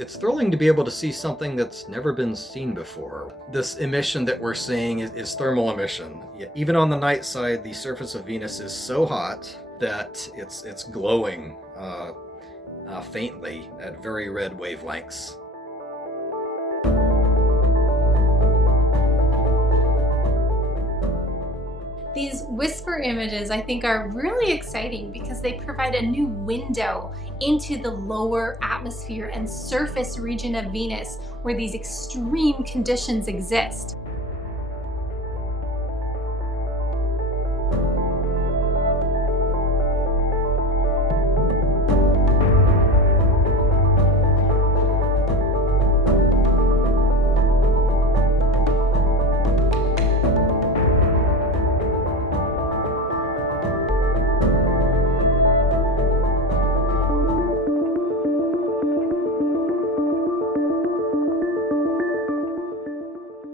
It's thrilling to be able to see something that's never been seen before. This emission that we're seeing is thermal emission. Even on the night side, the surface of Venus is so hot that it's glowing faintly at very red wavelengths. These WISPR images, I think, are really exciting because they provide a new window into the lower atmosphere and surface region of Venus where these extreme conditions exist.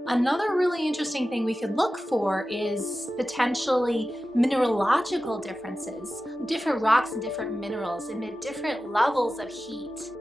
Another really interesting thing we could look for is potentially mineralogical differences. Different rocks and different minerals emit different levels of heat.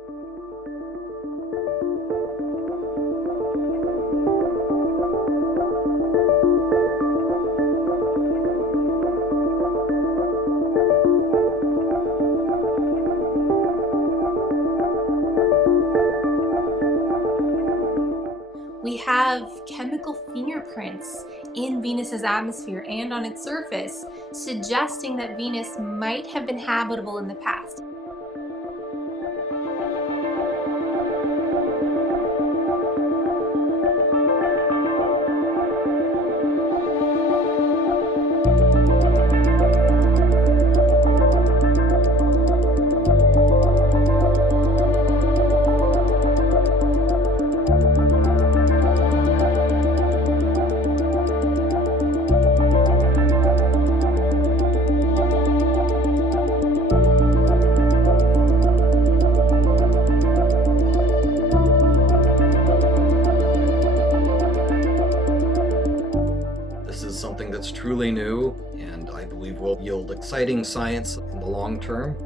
We have chemical fingerprints in Venus's atmosphere and on its surface, suggesting that Venus might have been habitable in the past. Something that's truly new, and I believe will yield exciting science in the long term.